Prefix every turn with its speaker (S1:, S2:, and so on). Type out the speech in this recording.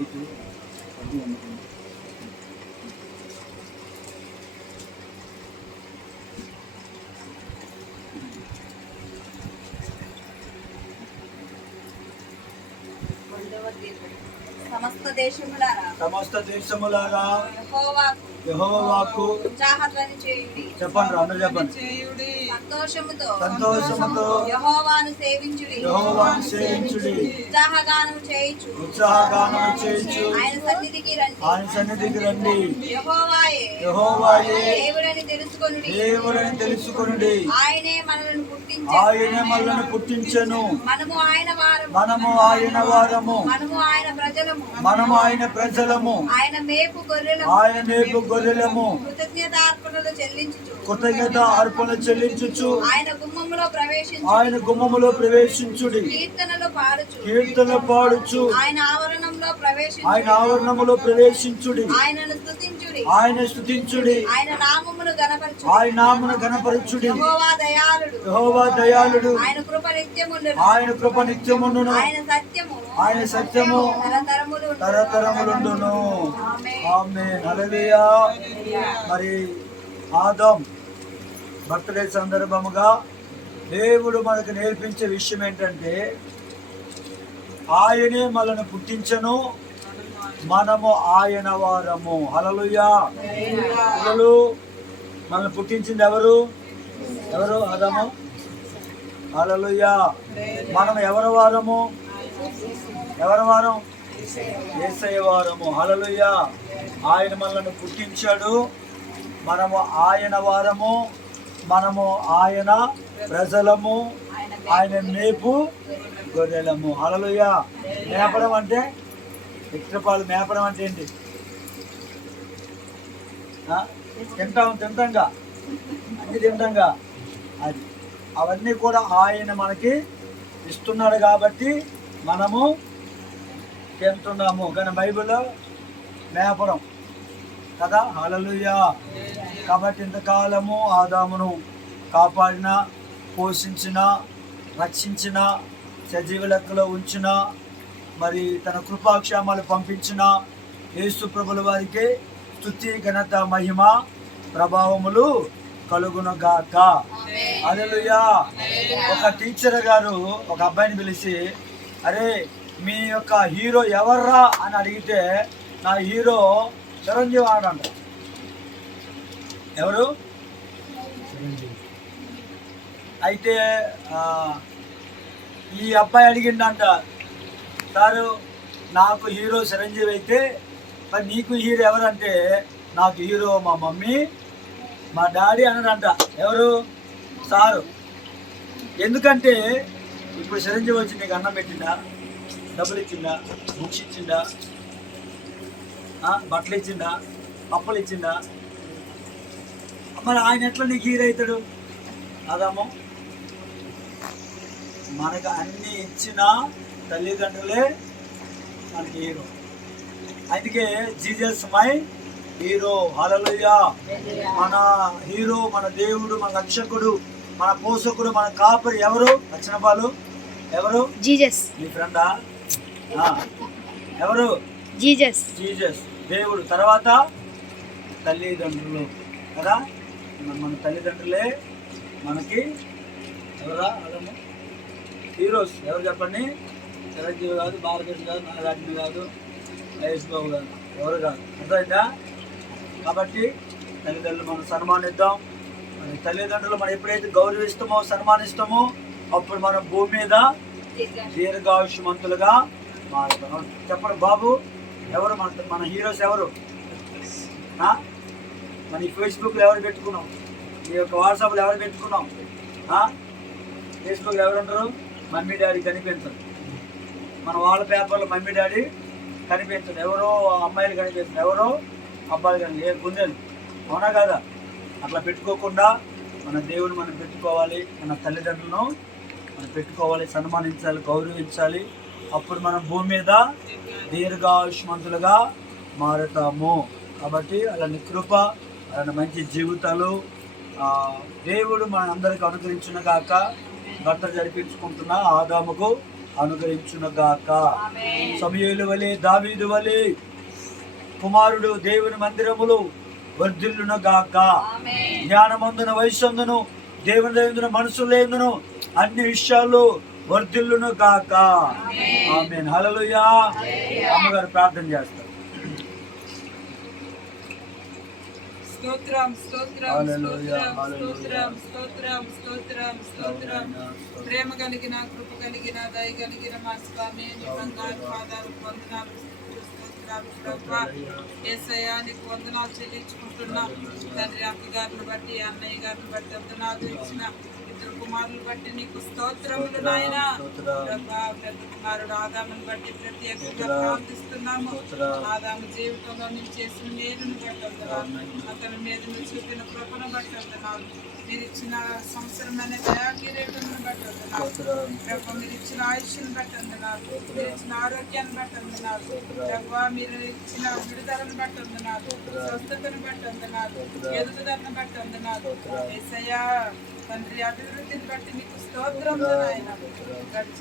S1: అయితే అది అనుకుంది.
S2: సమస్త దేశములారా.
S1: సమస్త దేశములారా.
S2: యెహోవాకు ఉత్సాహధ్వని చేయుడి.
S1: చెప్పండి అందరూ చెప్పండి.
S2: సంతోషముతో
S1: సంతోషముతో
S2: యెహోవాను సేవించుడి.
S1: యెహోవాను సేవించుడి.
S2: ఉత్సాహగానం చేయుచు.
S1: ఉత్సాహగానం చేయించు.
S2: ఆయన సన్నిధికి రండి.
S1: ఆయన సన్నిధికి రండి.
S2: యెహోవాయే.
S1: యెహోవాయే.
S2: తెలుసుకొనుడి
S1: దేవుడని తెలుసుకొనుడి.
S2: ఆయనే మనలను పుట్టించి
S1: ఆయనే మనల్ని పుట్టించెను.
S2: మనము ఆయన వారము.
S1: మనము ఆయన వారము.
S2: మనము ఆయన ప్రజలము.
S1: మనము ఆయన ప్రజలము.
S2: ఆయన మేపు గొర్రెలము.
S1: ఆయన నేపు గొర్రెలము.
S2: కృతజ్ఞతార్పణలు చెల్లించుచు.
S1: కృతజ్ఞత అర్పణ చెల్లించుచు.
S2: ఆయన గుమ్మములో ప్రవేశించు
S1: ఆయన గుమ్మములో ప్రవేశించుడి.
S2: కీర్తనలు పాడుచు.
S1: కీర్తన పాడుచు.
S2: ఆయన ఆవరణంలో ప్రవేశించు
S1: ఆయన ఆవరణములో ప్రవేశించుడి.
S2: ఆయనను స్తుతించుడి
S1: ఆయన స్తుతించుడి
S2: ఆయన నామమును
S1: ఆయన గణపరచుడి
S2: యెహోవా దయాళుడు.
S1: యెహోవా దయాళుడు.
S2: ఆయన కృప నిత్యముండును
S1: ఆయన కృప నిత్యముండును
S2: ఆయన సత్యము.
S1: ఆయన సత్యము.
S2: తరతరములు
S1: తరతరములుండును.
S2: ఆమేన్.
S1: హల్లెలూయా. మరి ఆదం బర్త్డే సందర్భముగా దేవుడు మనకు నేర్పించే విషయం ఏంటంటే ఆయనే మనల్ని పుట్టించను మనము ఆయన వారము. హలలుయా పిల్లలు మనల్ని పుట్టించింది ఎవరు? ఎవరు? అదము హలలుయా మనం ఎవరి వారము? ఎవరి వారం? ఏసయ్య వారము. హలలుయా ఆయన మనల్ని పుట్టించాడు. మనము ఆయన వారము. మనము ఆయన ప్రజలము. ఆయన మేపు గొర్రెలము. హలలుయా మేపడం అంటే ఇష్టపాలు మేపడం అంటే ఏంటి? తింటాం తింటాంగా. అన్ని తింటాంగా. అది. అవన్నీ కూడా ఆయన మనకి ఇస్తున్నాడు కాబట్టి మనము తింటున్నాము. కానీ బైబిల్లో మేపడం. కదా? హలలుయా కాబట్టి ఇంతకాలము ఆదామును కాపాడిన పోషించిన రక్షించిన సజీవ లెక్కలో ఉంచిన మరి తన కృపాక్షేమాలు పంపించిన యేసు ప్రభుల వారికి స్తుతి ఘనత మహిమ ప్రభావములు కలుగునుగాక. హల్లెలూయా. ఒక టీచర్ గారు ఒక అబ్బాయిని పిలిచి అరే మీ యొక్క హీరో ఎవర్రా? అని అడిగితే నా హీరో చిరంజీవి ఆడంట ఎవరు? అయితే ఆ, ఈ అబ్బాయి అడిగిండంట సారు నాకు హీరో చిరంజీవి అయితే మరి నీకు హీరో ఎవరంటే నాకు హీరో మా మమ్మీ మా డాడీ అన్నాడంట ఎవరు? సారు. ఎందుకంటే ఇప్పుడు చిరంజీవి వచ్చి నీకు అన్నం పెట్టిందా? డబ్బులు ఇచ్చిందా? బుక్స్ ఇచ్చిందా? బట్టలు ఇచ్చిందా? పప్పలు ఇచ్చిందా? మరి ఆయన ఎట్లా నీకు హీరో అవుతాడు? అదమ్మ మనకు అన్నీ ఇచ్చిన తల్లిదండ్రులే మనకి హీరో. అందుకే జీజస్ మై హీరో. హలలుయ మన హీరో మన దేవుడు మన రక్షకుడు మన పోషకుడు మన కాపరి ఎవరు? రచన పాలు. ఎవరు?
S3: జీజస్
S1: మీ ఫ్రెండా? ఎవరు?
S3: జీజస్
S1: జీజస్ దేవుడు. తర్వాత తల్లిదండ్రులు. కదా? మన తల్లిదండ్రులే మనకి ఎవరా? హీరోస్. ఎవరు చెప్పండి? చిరంజీవి కాదు బాలకృష్ణ కాదు నాగార్జున కాదు మహేష్ బాబు కాదు ఎవరు కాదు. అర్థమైందా? కాబట్టి తల్లిదండ్రులు మనం సన్మానిద్దాం. మన తల్లిదండ్రులు మనం ఎప్పుడైతే గౌరవిస్తామో సన్మానిస్తామో అప్పుడు మనం భూమి మీద దీర్ఘాయుష్మంతులుగా మారుతాం. చెప్పండి బాబు ఎవరు మన మన హీరోస్ ఎవరు? మన ఈ ఫేస్బుక్లో ఎవరు పెట్టుకున్నాం? ఈ యొక్క వాట్సాప్లో ఎవరు పెట్టుకున్నాం? ఫేస్బుక్లో ఎవరుంటారు మమ్మీ డాడీ కనిపించరు. మన వాళ్ళ పేపర్లో మమ్మీ డాడీ కనిపించదు ఎవరో అమ్మాయిలు కనిపించరు ఎవరో అబ్బాయిలు కనిపి ఏ గుండెలు? అవునా కదా? అట్లా పెట్టుకోకుండా మన దేవుని మనం పెట్టుకోవాలి మన తల్లిదండ్రులను మనం పెట్టుకోవాలి సన్మానించాలి గౌరవించాలి. అప్పుడు మనం భూమి మీద దీర్ఘాయుష్మంతులుగా మారుతాము. కాబట్టి అలాంటి కృప అలాంటి మంచి జీవితాలు దేవుడు మన అందరికి అనుగ్రహించిన కాక భర్త జరిపించుకుంటున్న ఆదాముకు అనుగ్రహించునుగాక. సమయలు వలె దావీదు వలె కుమారుడు దేవుని మందిరములు వర్ధిల్లునుగాక. జ్ఞానమందున వయస్సందును దేవుని దేవుని మనసు లేందును అన్ని విషయాలు వర్ధిల్లును గాక ఆమె హలలుయా అమ్మగారు ప్రార్థన చేస్తారు
S3: స్తోత్రం స్తోత్రం స్తోత్రం. స్తోత్రం స్తోత్రం స్తోత్రం స్తోత్రం. ప్రేమ కలిగిన కృప కలిగిన దయ కలిగిన మా స్వామి నీ బంగారు పాదాలు వందనాలు ఏసయ్యా నీకు వందనాలు చెల్లించుకుంటున్నా. తండ్రి అక్క గారిని బట్టి అన్నయ్య గారిని బట్టి వందనాలు ఇచ్చిన ఇద్దరు కుమారులు బట్టి నీకు స్తోత్రములు నాయన. పెద్ద కుమారుడు ఆదాముని బట్టి ప్రత్యేకంగా ప్రార్థిస్తున్నాము. ఆదాము జీవితంలో నుంచి చేసిన మేలును బట్టి అతని మీద నువ్వు చూపిన కృపను బట్టి వందనాలు మీరు ఇచ్చిన సంవత్సరమైన దయాకిరీటమును బట్టి వందనాలు మీరు ఇచ్చిన ఆయుష్ను బట్టి వందనాలు మీరు ఇచ్చిన ఆరోగ్యాన్ని బట్టి వందనాలు ప్రభు మీరు ఇచ్చిన విడుదలను బట్టి వందనాలు స్వస్థతను బట్టి వందనాలు ఎదుగుదలను బట్టి వందనాలు ఏసయ్యా తండ్రి అభివృద్ధిని బట్టి నీకు స్తోత్రం